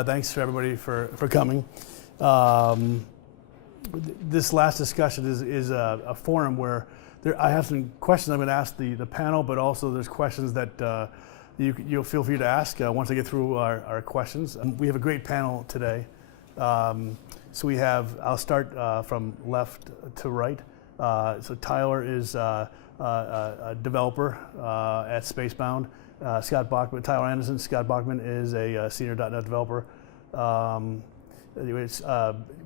Thanks for everybody for coming. This last discussion is a forum where I have some questions I'm going to ask the panel, but also there's questions that you'll feel free to ask once I get through our questions. We have a great panel today. So we have, I'll start from left to right. So Tyler is a developer at SpaceBound. Scott Bachman, Tyler Anderson. Scott Bachman is a senior .NET developer.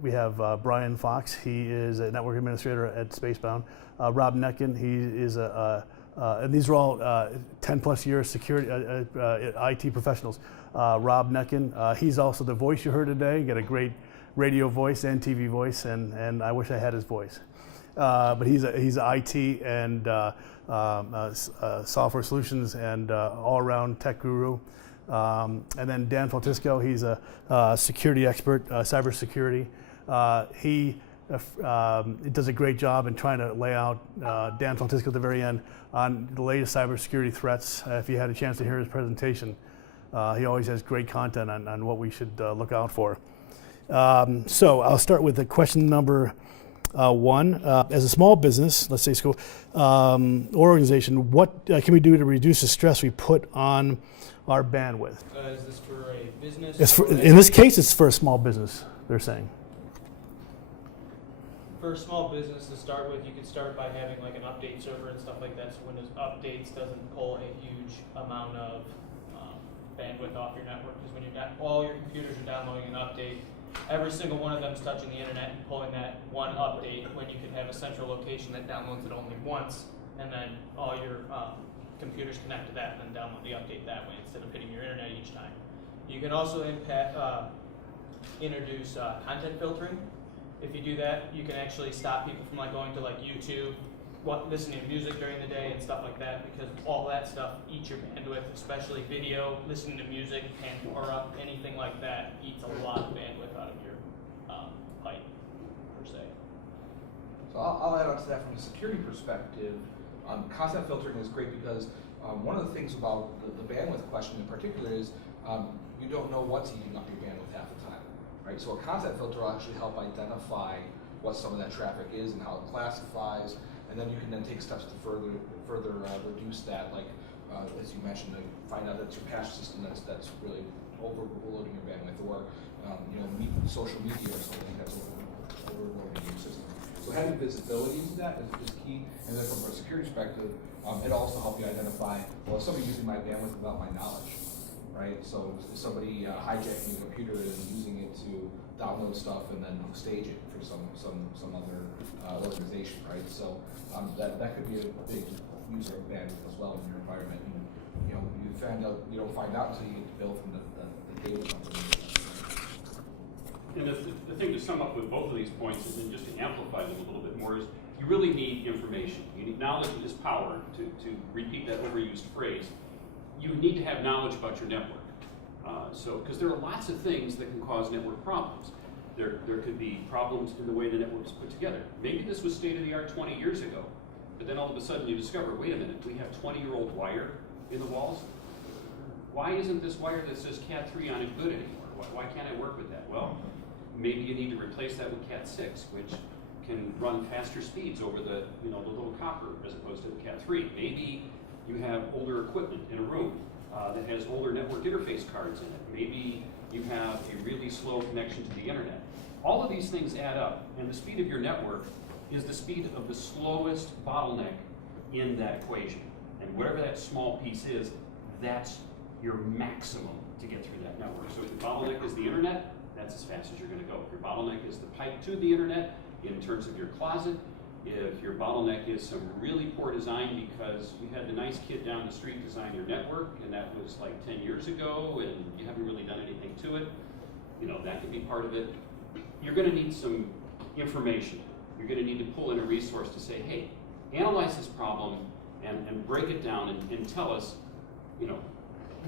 We have Brian Fox. He is a network administrator at SpaceBound. Rob Netkin. He is and these are all 10 plus years security IT professionals. Rob Netkin. He's also the voice you heard today. Got a great radio voice and TV voice, and I wish I had his voice. But he's IT and software solutions and all-around tech guru. And then Dan Francisco, he's a security expert, cybersecurity. He does a great job in trying to lay out, Dan Francisco at the very end, on the latest cybersecurity threats. If you had a chance to hear his presentation, he always has great content on what we should look out for. So I'll start with the question number one. As a small business, let's say school or organization, what can we do to reduce the stress we put on our bandwidth? Is this for a business? In this case, it's for a small business, they're saying. For a small business to start with, you could start by having like an update server and stuff like that, so Windows Updates doesn't pull a huge amount of bandwidth off your network, because when all your computers are downloading an update, every single one of them is touching the internet and pulling that one update, when you could have a central location that downloads it only once, and then all your computers connect to that and then download the update that way instead of hitting your internet each time. You can also introduce content filtering. If you do that, you can actually stop people from going to YouTube, listening to music during the day and stuff like that, because all that stuff eats your bandwidth, especially video, listening to music, Pandora, anything like that eats a lot of bandwidth out of your pipe, per se. So I'll add on to that from a security perspective. Content filtering is great because one of the things about the bandwidth question in particular is you don't know what's eating up your bandwidth half the time, right? So a content filter will actually help identify what some of that traffic is and how it classifies, and then you can then take steps to further reduce that, as you mentioned, to find out that it's your cache system that's really overloading your bandwidth, or social media or something that's overloading your system. So having visibility into that is key, and then from a security perspective, it also helps you identify, well, if somebody's using my bandwidth without my knowledge, right? So if somebody hijacking your computer and using it to download stuff and then stage it for some other organization, right? So that could be a big user of bandwidth as well in your environment. And, you don't find out until you get the bill from the data company. And the thing to sum up with both of these points, and just to amplify them a little bit more, is you really need information. You need knowledge is power, to repeat that overused phrase. You need to have knowledge about your network. Because there are lots of things that can cause network problems. There could be problems in the way the network is put together. Maybe this was state of the art 20 years ago, but then all of a sudden you discover, wait a minute, we have 20-year-old wire in the walls. Why isn't this wire that says Cat 3 on it good anymore? Why can't I work with that? Well, maybe you need to replace that with Cat 6, which can run faster speeds over the little copper as opposed to the Cat 3. Maybe you have older equipment in a room that has older network interface cards in it. Maybe you have a really slow connection to the internet. All of these things add up, and the speed of your network is the speed of the slowest bottleneck in that equation. And whatever that small piece is, that's your maximum to get through that network. So if your bottleneck is the internet, that's as fast as you're going to go. If your bottleneck is the pipe to the internet, in terms of your closet, if your bottleneck is some really poor design because you had the nice kid down the street design your network, and that was like 10 years ago, and you haven't really done anything to it, that could be part of it. You're going to need some information. You're going to need to pull in a resource to say, hey, analyze this problem and break it down and tell us,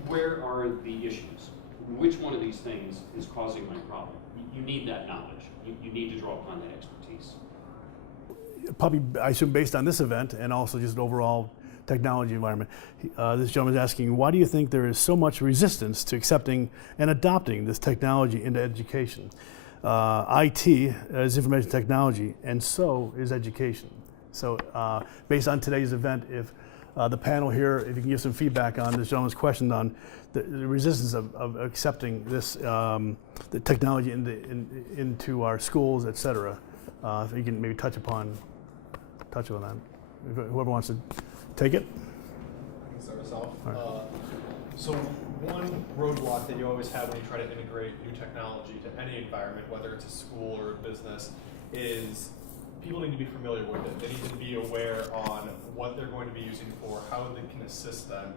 where are the issues? Which one of these things is causing my problem? You need that knowledge. You need to draw upon that expertise. Probably, I assume, based on this event and also just overall technology environment. This gentleman is asking, why do you think there is so much resistance to accepting and adopting this technology into education? IT is information technology, and so is education. So based on today's event, if the panel here, if you can give some feedback on this gentleman's question on the resistance of accepting this the technology into our schools, et cetera. If you can maybe touch on that. Whoever wants to take it. I can start us off. All right. So one roadblock that you always have when you try to integrate new technology to any environment, whether it's a school or a business, is people need to be familiar with it. They need to be aware on what they're going to be using for, how they can assist them.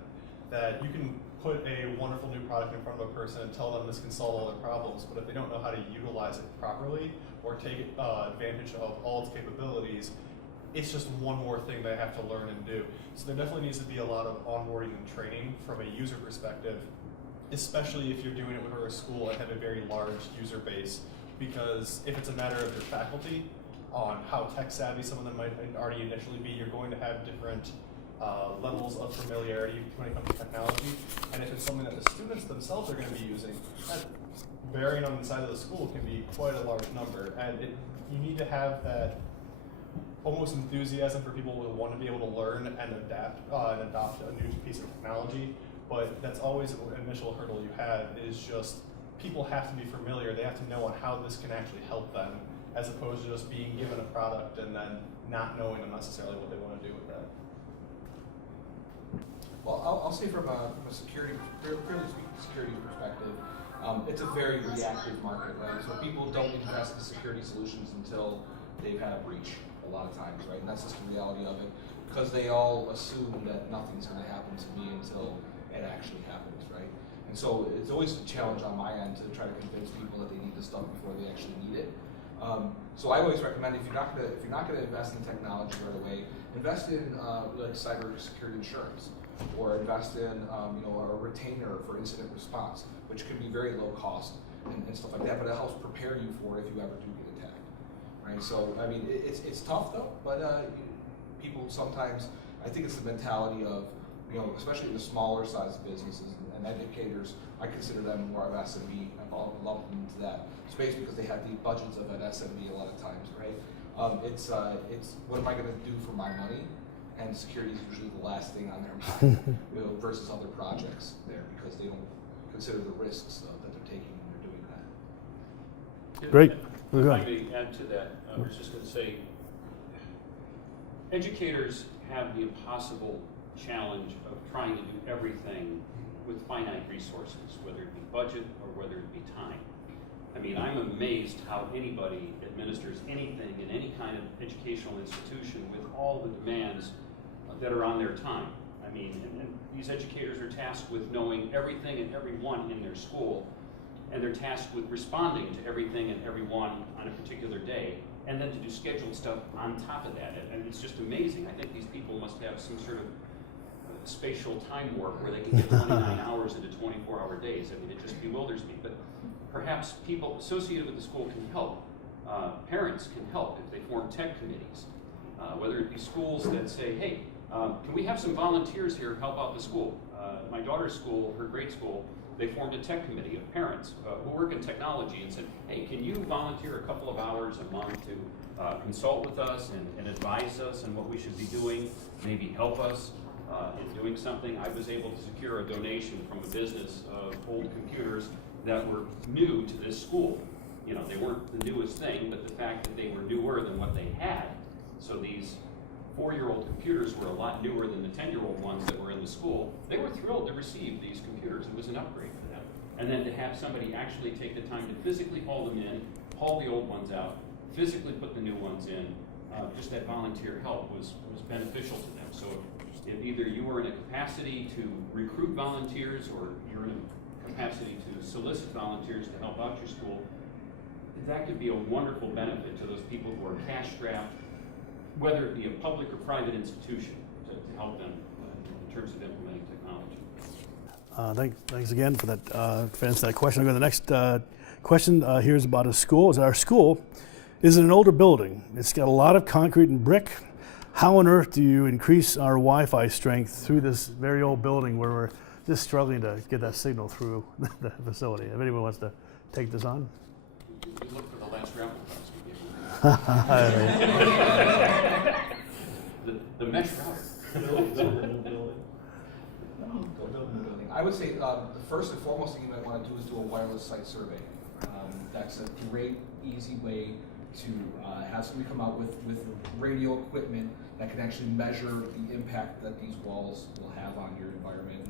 That you can put a wonderful new product in front of a person and tell them this can solve all their problems, but if they don't know how to utilize it properly or take advantage of all its capabilities, it's just one more thing they have to learn and do. So there definitely needs to be a lot of onboarding and training from a user perspective, especially if you're doing it with a school and have a very large user base, because if it's a matter of your faculty on how tech savvy some of them might already initially be, you're going to have different levels of familiarity when it comes to technology. And if it's something that the students themselves are going to be using, that varying on the side of the school can be quite a large number. And you need to have that almost enthusiasm for people who want to be able to learn and adapt and adopt a new piece of technology. But that's always an initial hurdle you have, is just people have to be familiar. They have to know on how this can actually help them, as opposed to just being given a product and then not knowing necessarily what they want to do with that. Well, I'll say from a security, fairly speaking, security perspective, it's a very reactive market, right? So people don't invest in security solutions until they've had a breach a lot of times, right? And that's just the reality of it, because they all assume that nothing's going to happen to me until it actually happens, right? And so it's always a challenge on my end to try to convince people that they need this stuff before they actually need it. So I always recommend, if you're not going to invest in technology right away, invest in like cybersecurity insurance, or invest in a retainer for incident response, which can be very low cost and stuff like that. But it helps prepare you for it if you ever do get attacked, right? So I mean, it's tough though, but people sometimes, I think it's the mentality of, especially the smaller size businesses and educators, I consider them more of SMB. I'll lump them into that space because they have the budgets of an SMB a lot of times, right? It's what am I going to do for my money? And security is usually the last thing on their mind, versus other projects there, because they don't consider the risks that they're taking when they're doing that. Great. If I may add to that, I was just going to say, educators have the impossible challenge of trying to do everything with finite resources, whether it be budget or whether it be time. I mean, I'm amazed how anybody administers anything in any kind of educational institution with all the demands that are on their time. I mean, and these educators are tasked with knowing everything and everyone in their school, and they're tasked with responding to everything and everyone on a particular day, and then to do scheduled stuff on top of that. And it's just amazing. I think these people must have some sort of spatial time warp where they can get 29 hours into 24-hour days. I mean, it just bewilders me. But perhaps people associated with the school can help. Parents can help if they form tech committees. Whether it be schools that say, hey, can we have some volunteers here help out the school? My daughter's school, her grade school, they formed a tech committee of parents who work in technology and said, hey, can you volunteer a couple of hours a month to consult with us and advise us on what we should be doing, maybe help us in doing something? I was able to secure a donation from a business of old computers that were new to this school. They weren't the newest thing, but the fact that they were newer than what they had. So these 4-year-old computers were a lot newer than the 10-year-old ones that were in the school. They were thrilled to receive these computers. It was an upgrade for them. And then to have somebody actually take the time to physically haul them in, haul the old ones out, physically put the new ones in, just that volunteer help was beneficial to them. So if either you were in a capacity to recruit volunteers or you're in a capacity to solicit volunteers to help out your school, that could be a wonderful benefit to those people who are cash-strapped, whether it be a public or private institution, to help them in terms of implementing technology. Thanks again for that, for answering that question. I'll go to the next question. Here's about a school. Our school is in an older building. It's got a lot of concrete and brick. how on earth do you increase our Wi-Fi strength through this very old building where we're just struggling to get that signal through the facility? If anyone wants to take this on. You look for the last raffle prize we gave you. The mesh router. I would say the first and foremost thing you might want to do is do a wireless site survey. That's a great, easy way to have somebody come out with radio equipment that can actually measure the impact that these walls will have on your environment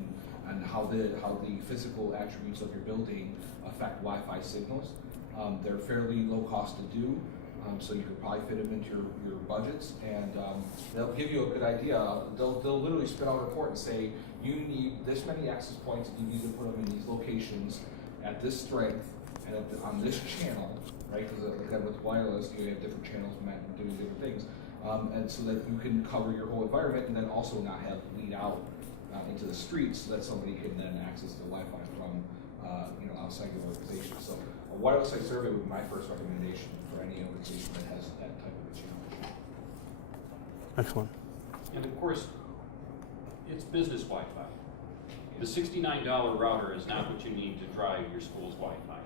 and how the physical attributes of your building affect Wi-Fi signals. They're fairly low cost to do, so you could probably fit them into your budgets, and they'll give you a good idea. They'll literally spit out a report and say, you need this many access points, and you need to put them in these locations at this strength and on this channel, right? Because again, with wireless, you have different channels doing different things, and so that you can cover your whole environment, and then also not have lead out into the streets, so that somebody can then access the Wi-Fi from outside your organization. So a wireless site survey would be my first recommendation for any organization that has that type of a challenge. Excellent. And of course, it's business Wi-Fi. The $69 router is not what you need to drive your school's Wi-Fi.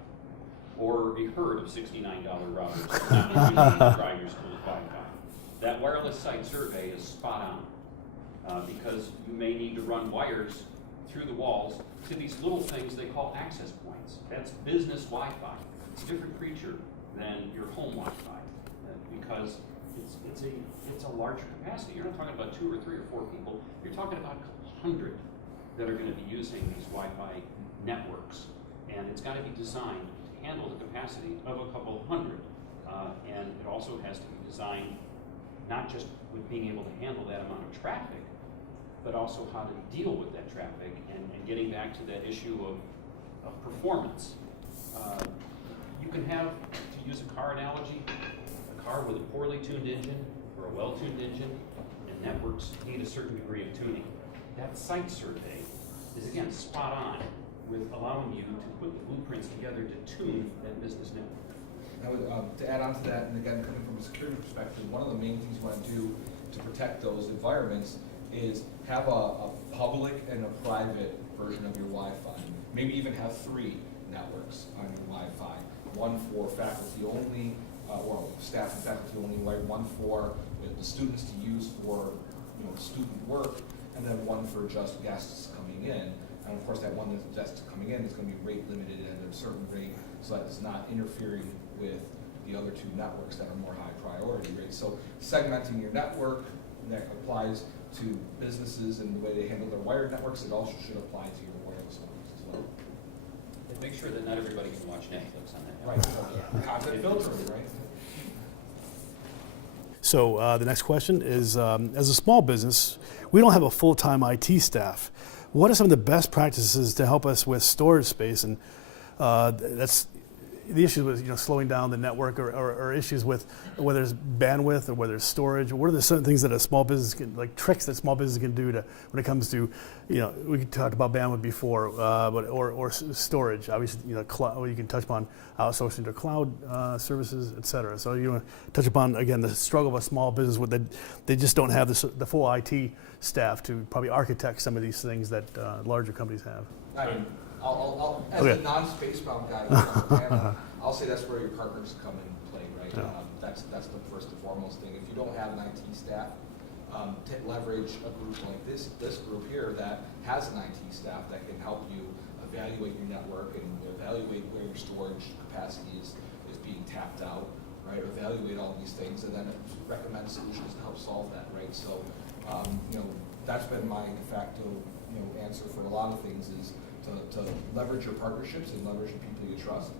Or a herd of $69 routers is not what you need to drive your school's Wi-Fi. That wireless site survey is spot on because you may need to run wires through the walls to these little things they call access points. That's business Wi-Fi. It's a different creature than your home Wi-Fi because it's a larger capacity. You're not talking about 2 or 3 or 4 people. You're talking about 100 that are going to be using these Wi-Fi networks, and it's got to be designed to handle the capacity of a couple hundred. And it also has to be designed not just with being able to handle that amount of traffic, but also how to deal with that traffic and getting back to that issue of performance. You can have, to use a car analogy, a car with a poorly tuned engine or a well-tuned engine, and networks need a certain degree of tuning. That site survey is, again, spot on with allowing you to put the blueprints together to tune that business network. I would, to add on to that, and again, coming from a security perspective, one of the main things you want to do to protect those environments is have a public and a private version of your Wi-Fi. Maybe even have 3 networks on your Wi-Fi. One for faculty only, or staff and faculty only, one for the students to use for student work, and then one for just guests coming in. And of course, that one that's just coming in is going to be rate limited at a certain rate, so that it's not interfering with the other 2 networks that are more high priority, right? So segmenting your network that applies to businesses and the way they handle their wired networks, it also should apply to your wireless networks as well. And make sure that not everybody can watch Netflix on that Right, so content filtering, right? So the next question is, as a small business, we don't have a full-time IT staff. What are some of the best practices to help us with storage space? And that's the issues with slowing down the network, or issues with whether it's bandwidth or whether it's storage. What are the certain things that a small business can, like tricks that small business can do to when it comes to, we talked about bandwidth before, or storage. Obviously, cloud, you can touch upon outsourcing to cloud services, et cetera. So you want to touch upon again the struggle of a small business with they just don't have the full IT staff to probably architect some of these things that larger companies have. I'll as Okay. a non-SpaceBound guy, I'll say that's where your partners come in play, right? Yeah. That's the first and foremost thing. If you don't have an IT staff, leverage a group like this group here that has an IT staff that can help you evaluate your network and evaluate where your storage capacity is being tapped out, right? Evaluate all these things and then recommend solutions to help solve that, right? So, that's been my de facto answer for a lot of things is to leverage your partnerships and leverage the people you trust,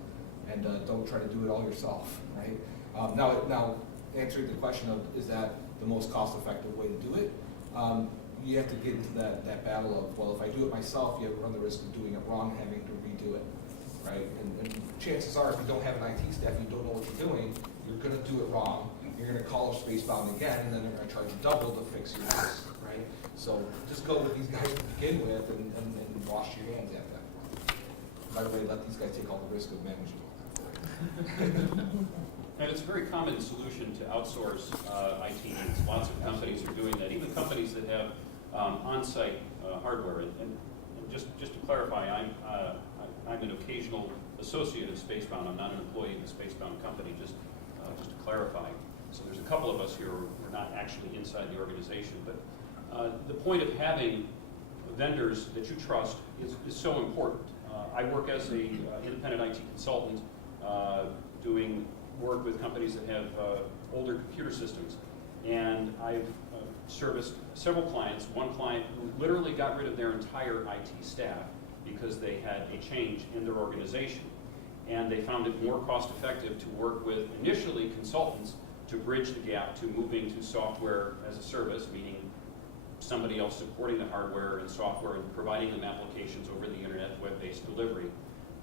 and don't try to do it all yourself, right? Now, answering the question of is that the most cost-effective way to do it, you have to get into that battle of, well, if I do it myself, you have run the risk of doing it wrong and having to redo it, right? And chances are, if you don't have an IT staff, you don't know what you're doing, you're going to do it wrong. You're going to call up SpaceBound again, and then they're going to charge you double to fix your house, right? So just go with these guys to begin with and wash your hands at that point. By the way, let these guys take all the risk of managing. And it's a very common solution to outsource IT needs. Lots of companies are doing that, even companies that have on-site hardware. And just to clarify, I'm an occasional associate of SpaceBound. I'm not an employee of the SpaceBound company, just to clarify. So there's a couple of us here, we're not actually inside the organization. But the point of having vendors that you trust is so important. I work as an independent IT consultant doing work with companies that have older computer systems. And I've serviced several clients. One client who literally got rid of their entire IT staff because they had a change in their organization. And they found it more cost effective to work with initially consultants to bridge the gap to moving to software as a service, meaning somebody else supporting the hardware and software and providing them applications over the internet, web-based delivery,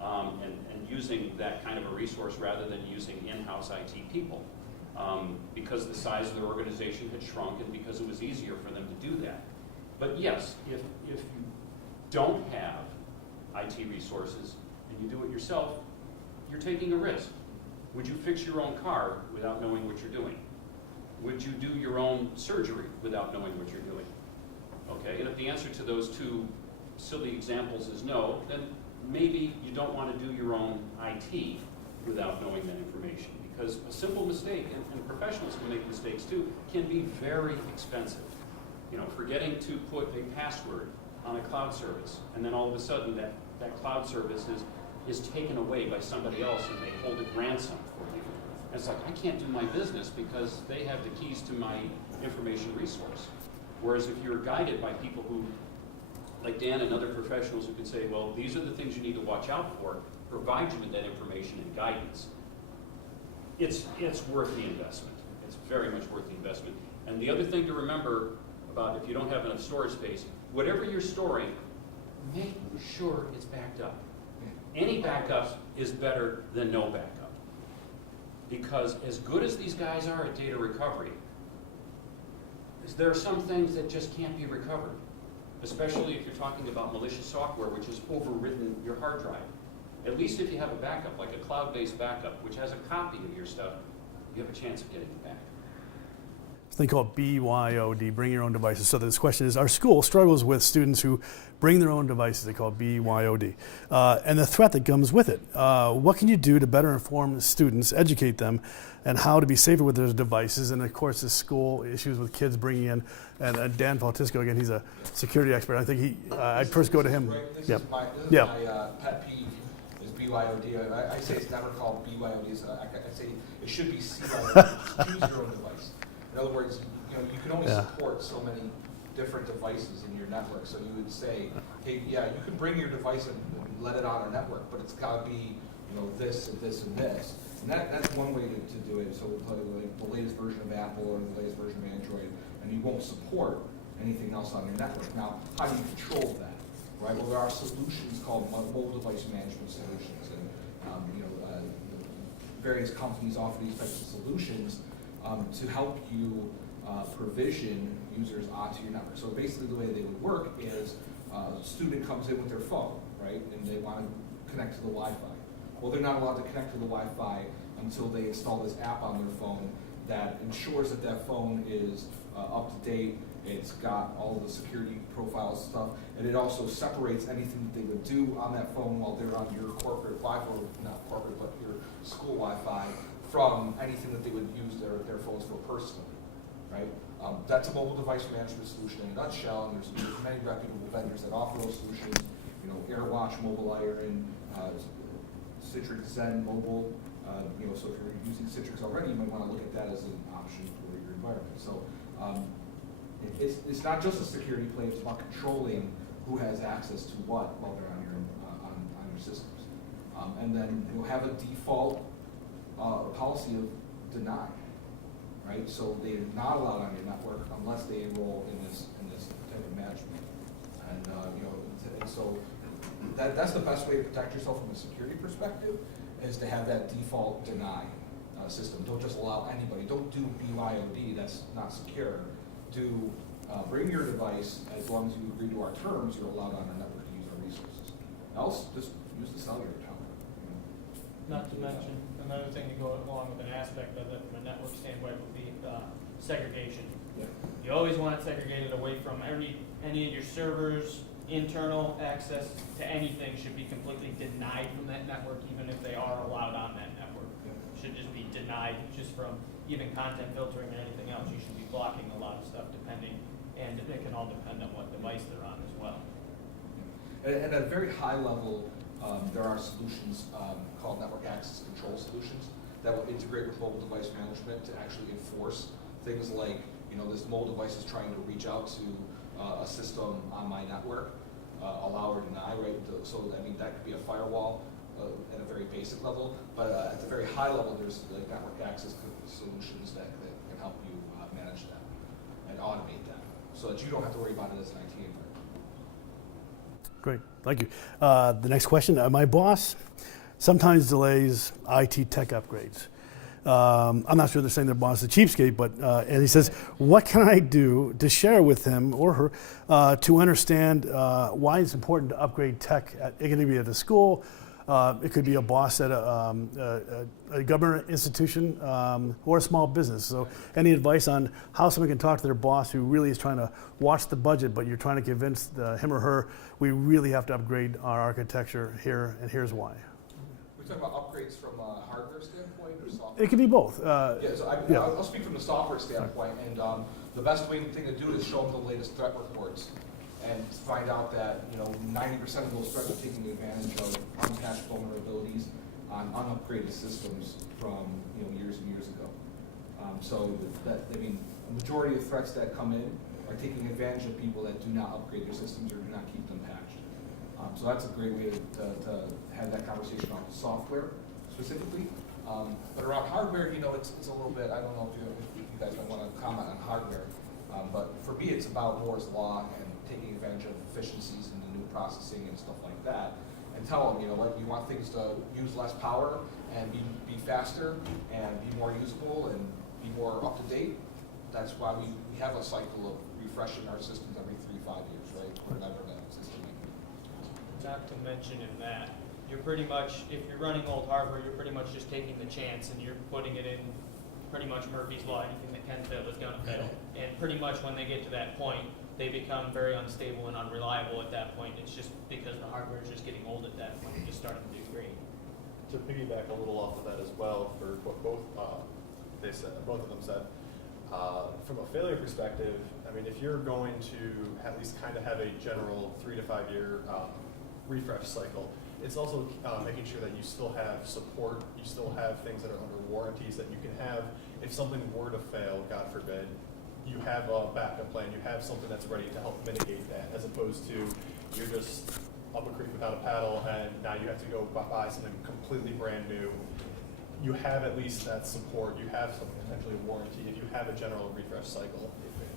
and using that kind of a resource rather than using in-house IT people. Because the size of their organization had shrunk and because it was easier for them to do that. But yes, if you don't have IT resources and you do it yourself, you're taking a risk. Would you fix your own car without knowing what you're doing? Would you do your own surgery without knowing what you're doing? Okay, and if the answer to those two silly examples is no, then maybe you don't want to do your own IT without knowing that information. Because a simple mistake, and professionals can make mistakes too, can be very expensive. You know, forgetting to put a password on a cloud service, and then all of a sudden that cloud service is taken away by somebody else and they hold it ransom for you. And it's like, I can't do my business because they have the keys to my information resource. Whereas if you're guided by people who, like Dan and other professionals who can say, well, these are the things you need to watch out for, provide you with that information and guidance, it's worth the investment. It's very much worth the investment. And the other thing to remember about if you don't have enough storage space, whatever you're storing, make sure it's backed up. Any backup is better than no backup. Because as good as these guys are at data recovery, there are some things that just can't be recovered, especially if you're talking about malicious software which has overwritten your hard drive. At least if you have a backup, like a cloud-based backup, which has a copy of your stuff, you have a chance of getting it back. It's a thing called BYOD, bring your own devices. So this question is, our school struggles with students who bring their own devices. They call it BYOD. And the threat that comes with it. What can you do to better inform the students, educate them, and how to be safer with their devices? And of course, the school issues with kids bringing in, and Dan Faltisco, again, he's a security expert. I think I'd first go to him. This is my pet peeve. BYOD. I say it's never called BYOD. I say it should be CYOD. Choose your own device. In other words, you can only support so many different devices in your network. So you would say, hey, yeah, you can bring your device and let it on our network, but it's got to be, this and this and this. And that's one way to do it. So we'll tell you like the latest version of Apple or the latest version of Android, and you won't support anything else on your network. Now, how do you control that? Right. Well, there are solutions called mobile device management solutions, and various companies offer these types of solutions to help you provision users onto your network. So basically, the way they would work is a student comes in with their phone, right, and they want to connect to the Wi-Fi. Well, they're not allowed to connect to the Wi-Fi until they install this app on their phone that ensures that that phone is up to date. It's got all of the security profiles stuff, and it also separates anything that they would do on that phone while they're on your corporate Wi-Fi, or not corporate, but your school Wi-Fi, from anything that they would use their phones for personally, right? That's a mobile device management solution in a nutshell, and there's many reputable vendors that offer those solutions. AirWatch, Mobile Iron, Citrix Zen Mobile. So if you're using Citrix already, you might want to look at that as an option for your environment. So. It's not just a security play; it's about controlling who has access to what while they're on your systems, and then you'll have a default policy of deny, right? So they're not allowed on your network unless they enroll in this type of management, and so that's the best way to protect yourself from a security perspective is to have that default deny system. Don't just allow anybody. Don't do BYOD. That's not secure. Bring your device as long as you agree to our terms. You're allowed on our network to use our resources. Else, just use the cellular tower. Not to mention, another thing to go along with an aspect segregation. Yeah. You always want it segregated away from any of your servers. Internal access to anything should be completely denied from that network, even if they are allowed on that network. Should just be denied, just from even content filtering or anything else. You should be blocking a lot of stuff depending, and it can all depend on what device they're on as well. And at a very high level, there are solutions called network access control solutions that will integrate with mobile device management to actually enforce things like, this mobile device is trying to reach out to a system on my network, allow or deny, right? So that could be a firewall at a very basic level, but at the very high level, there's like network access solutions that can help you manage that and automate that, so that you don't have to worry about it as an IT environment. Great, thank you. The next question, my boss sometimes delays IT tech upgrades. I'm not sure they're saying their boss is a cheapskate, but and he says, what can I do to share with him or her to understand why it's important to upgrade tech? It could be at a school, it could be a boss at a government institution or a small business. So any advice on how someone can talk to their boss who really is trying to watch the budget, but you're trying to convince him or her, we really have to upgrade our architecture here, and here's why. We're talking about upgrades from a hardware standpoint or software? It could be both. I'll speak from the software standpoint, and the best thing to do is show them the latest threat reports and find out that 90% of those threats are taking advantage of unpatched vulnerabilities on unupgraded systems from years and years ago. A majority of threats that come in are taking advantage of people that do not upgrade their systems or do not keep them patched. So that's a great way to have that conversation on software specifically. But around hardware, it's a little bit, I don't know if you guys might want to comment on hardware, but for me it's about Moore's Law and taking advantage of efficiencies in the new processing and stuff like that, and tell them, you want things to use less power and be faster and be more usable and be more up to date. That's why we have a cycle of refreshing our systems every 3-5 years, right? Whatever that system may be. Not to mention in that, you're pretty much, if you're running old hardware, you're pretty much just taking the chance and you're putting it in pretty much Murphy's Law. Anything that can fail is going to fail. And pretty much when they get to that point, they become very unstable and unreliable at that point. It's just because the hardware is just getting old at that point and just starting to degrade. To piggyback a little off of that as well, for what both of them said, from a failure perspective, if you're going to at least kind of have a general 3 to 5 year refresh cycle, it's also making sure that you still have support, you still have things that are under warranties that you can have. If something were to fail, God forbid, you have a backup plan, you have something that's ready to help mitigate that, as opposed to you're just up a creek without a paddle and now you have to go buy something completely brand new. You have at least that support, you have some potentially warranty if you have a general refresh cycle.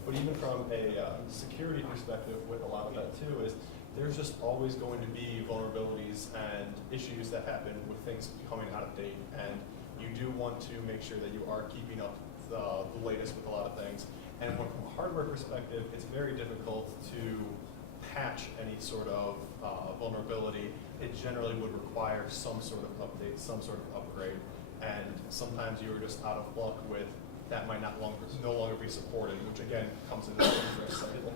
But even from a security perspective with a lot of that too is there's just always going to be vulnerabilities and issues that happen with things coming out of date, and you do want to make sure that you are keeping up the latest with a lot of things. And from a hardware perspective, it's very difficult to patch any sort of vulnerability. It generally would require some sort of update, some sort of upgrade, and sometimes you're just out of luck with that might no longer be supported, which again comes into the refresh cycle.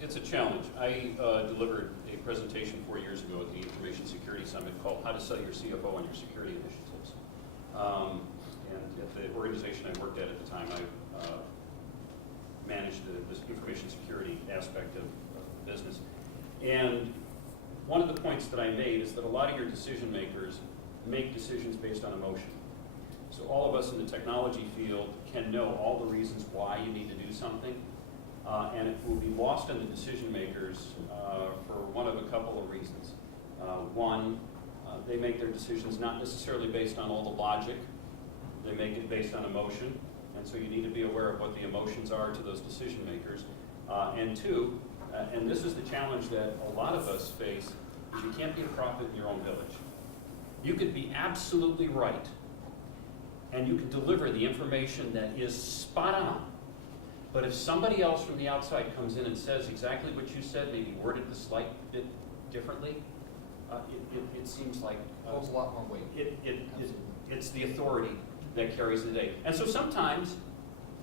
It's a challenge. I delivered a presentation 4 years ago at the Information Security Summit called How to Sell Your CFO on Your Security Initiatives. And at the organization I worked at the time, I managed this information security aspect of the business. And one of the points that I made is that a lot of your decision makers make decisions based on emotion. So all of us in the technology field can know all the reasons why you need to do something. And it will be lost on the decision makers for one of a couple of reasons. One, they make their decisions not necessarily based on all the logic. They make it based on emotion. And so you need to be aware of what the emotions are to those decision makers. And two, and this is the challenge that a lot of us face, is you can't be a prophet in your own village. You could be absolutely right, and you can deliver the information that is spot on. But if somebody else from the outside comes in and says exactly what you said, maybe worded the slight bit differently, it seems like Holds a lot more weight. it's the authority that carries the day. And so sometimes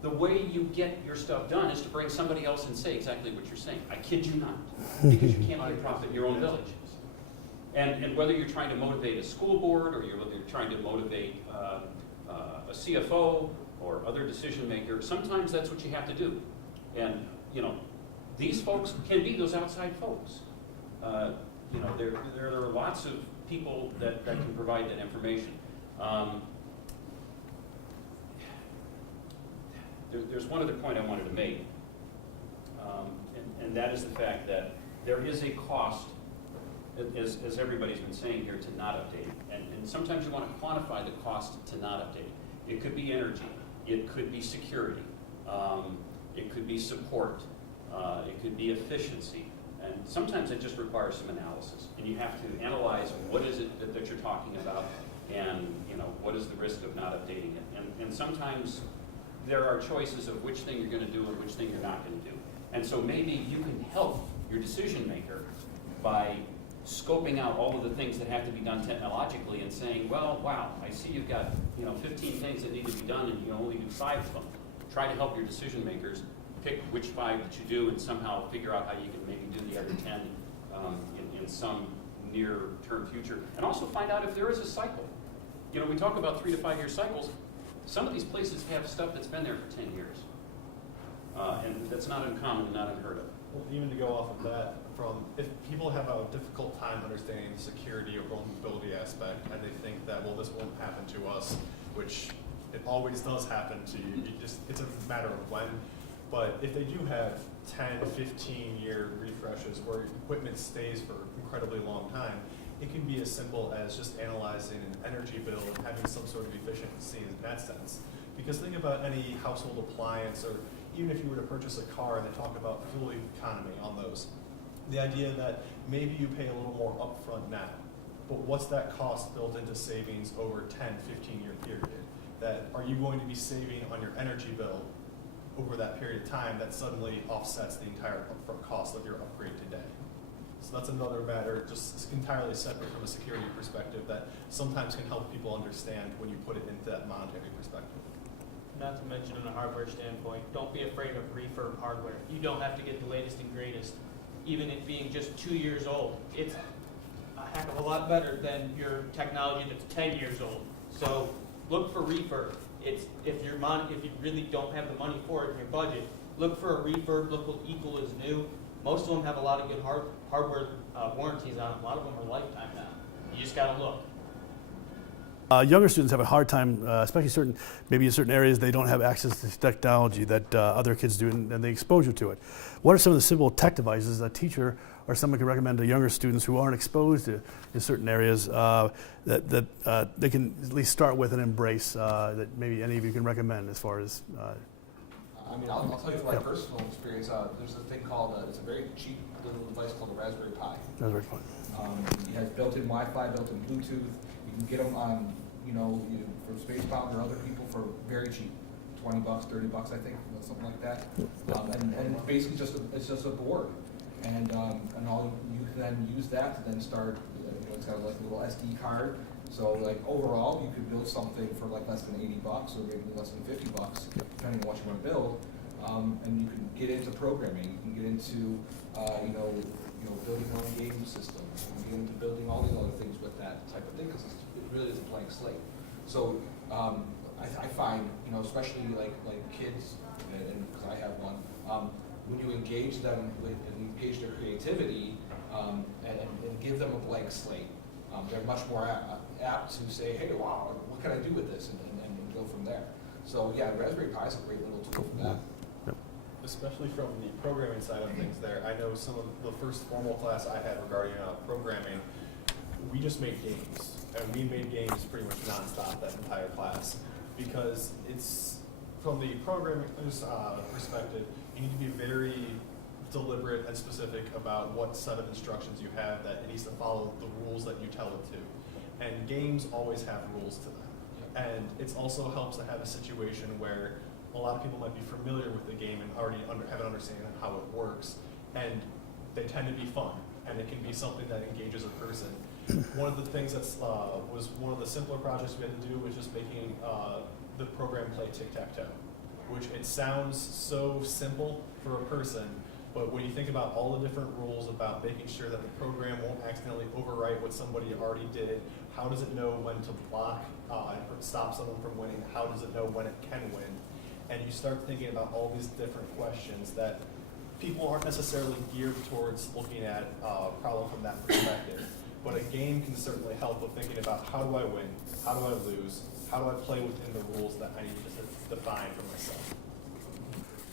the way you get your stuff done is to bring somebody else and say exactly what you're saying. I kid you not, because you can't be a prophet in your own village. And whether you're trying to motivate a school board, or whether you're trying to motivate a CFO or other decision maker, sometimes that's what you have to do. And you know, these folks can be those outside folks. You know, there are lots of people that can provide that information. There's one other point I wanted to make, and that is the fact that there is a cost, as everybody's been saying here, to not update. And sometimes you want to quantify the cost to not update. It could be energy, it could be security, it could be support, it could be efficiency. And sometimes it just requires some analysis. And you have to analyze what is it that you're talking about, and you know, what is the risk of not updating it. And sometimes there are choices of which thing you're going to do and which thing you're not going to do. And so maybe you can help your decision maker by scoping out all of the things that have to be done technologically and saying, well, wow, I see you've got 15 things that need to be done and you only do 5 of them. Try to help your decision makers pick which 5 that you do and somehow figure out how you can maybe do the other 10 in some near-term future. And also find out if there is a cycle. You know, we talk about 3 to 5 year cycles. Some of these places have stuff that's been there for 10 years. And that's not uncommon and not unheard of. Well, even to go off of that, if people have a difficult time understanding the security or vulnerability aspect, and they think that, well, this won't happen to us, which it always does happen to you. It's a matter of when. But if they do have 10, 15-year refreshes where equipment stays for an incredibly long time, it can be as simple as just analyzing an energy bill and having some sort of efficiency in that sense. Because think about any household appliance, or even if you were to purchase a car and they talk about fuel economy on those. The idea that maybe you pay a little more upfront now, but what's that cost built into savings over a 10, 15-year period? That are you going to be saving on your energy bill over that period of time that suddenly offsets the entire upfront cost of your upgrade today? So that's another matter, just entirely separate from a security perspective, that sometimes can help people understand when you put it into that monetary perspective. Not to mention, on a hardware standpoint, don't be afraid of refurb hardware. You don't have to get the latest and greatest. Even it being just 2 years old, it's a heck of a lot better than your technology that's 10 years old. So look for refurb. If you really don't have the money for it in your budget, look for a refurb. Look what equal is new. Most of them have a lot of good hardware warranties on them. A lot of them are lifetime now. You just got to look. Younger students have a hard time, especially maybe in certain areas they don't have access to technology that other kids do, and the exposure to it. What are some of the simple tech devices a teacher or someone can recommend to younger students who aren't exposed to in certain areas that they can at least start with and embrace, that maybe any of you can recommend as far as? I mean, I'll tell you from my personal experience, there's a thing called, it's a very cheap little device called a Raspberry Pi. Raspberry Pi. It has built-in Wi-Fi, built-in Bluetooth. You can get them on, from SpaceBound or other people for very cheap, $20, $30, I think, something like that. And basically it's just a board, and all you can then use that to then start. It's got like a little SD card. So like overall, you could build something for like less than $80 or maybe less than $50, depending on what you want to build. And you can get into programming. You can get into building your own game system. You can get into building all these other things with that type of thing, because it really is a blank slate. So I find, especially like kids, and because I have one, when you engage them and engage their creativity and give them a blank slate, they're much more apt to say, hey, wow, what can I do with this, and go from there. So yeah, Raspberry Pi is a great little tool for that. Especially from the programming side of things there, I know some of the first formal class I had regarding programming, we just made games. And we made games pretty much nonstop that entire class. Because it's, from the programming perspective, you need to be very deliberate and specific about what set of instructions you have, that it needs to follow the rules that you tell it to. And games always have rules to them. And it also helps to have a situation where a lot of people might be familiar with the game and already have an understanding of how it works, and they tend to be fun, and it can be something that engages a person. One of the things that was one of the simpler projects we had to do was just making the program play tic-tac-toe. which it sounds so simple for a person, but when you think about all the different rules about making sure that the program won't accidentally overwrite what somebody already did, how does it know when to block and stop someone from winning, how does it know when it can win, and you start thinking about all these different questions that people aren't necessarily geared towards looking at a problem from that perspective. But a game can certainly help with thinking about how do I win, how do I lose, how do I play within the rules that I need to define for myself.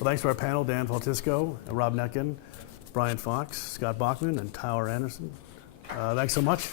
Well, thanks to our panel, Dan Faltisco, Rob Netkin, Brian Fox, Scott Bachman, and Tyler Anderson. Thanks so much.